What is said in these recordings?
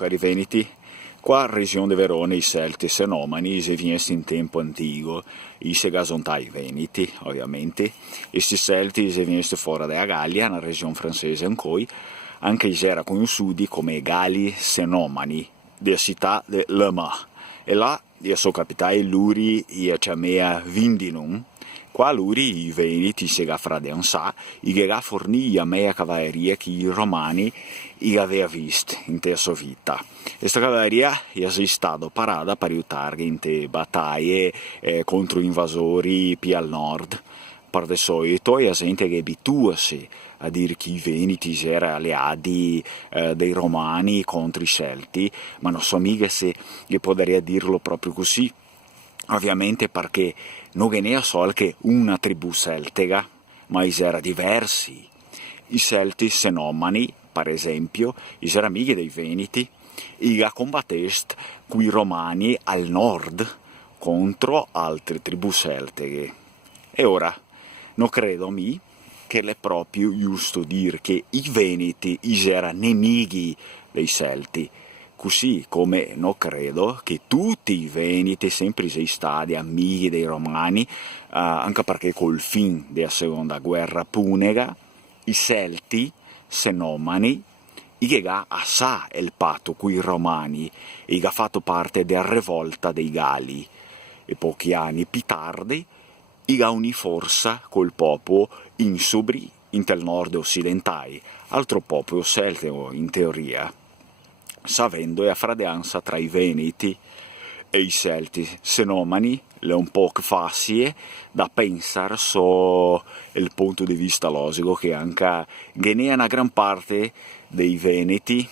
cari veneti, qua in regione di Verona i Celti e i Romani si viesti in tempo antico, i se gasontai veneti, ovviamente, e questi Celti si viesti fuori dalla Gallia, una regione francese ancora, anche i era conosciuti come Gali Senomani, della città di Le Mans, e là, io so capitale, luri, io chiamea Vindinum. Qua luri i veneti si frade un sa, i che fornì a me cavalleria che i romani i aveva visto in te sua vita. Questa cavalleria è stata parata per aiutare in te battaglie contro invasori più al nord. Per di solito è gente che abituasi a dire che i veneti erano alleati dei romani contro i celti, ma non so mica se potrei dirlo proprio così. Ovviamente perché non è solo che una tribù celtica, ma erano diversi. I celti senomani, per esempio, erano amici dei veneti, e combattest con i romani al nord contro altre tribù celtiche. E ora, non credo che è proprio giusto dire che i veneti erano nemici dei celti, così come non credo che tutti i veneti sempre siano stati amici dei romani, anche perché col fin della seconda guerra punega i celti senomani che ha assà il patto con i romani e ha fatto parte della rivolta dei Gali, e pochi anni più tardi ha unito forza col popolo insubri in tel nord occidentale, altro popolo celtico in teoria, savendo la fradianza tra i veneti e i celti senomani è un po' facile da pensare il punto di vista logico che anche che una gran parte dei veneti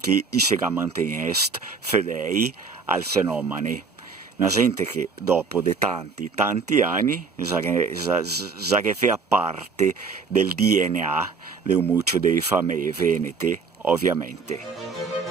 che si mantengono fedeli al senomani. Una gente che dopo di tanti anni sa che fa parte del DNA di un mucchio dei famiglie venete, ovviamente.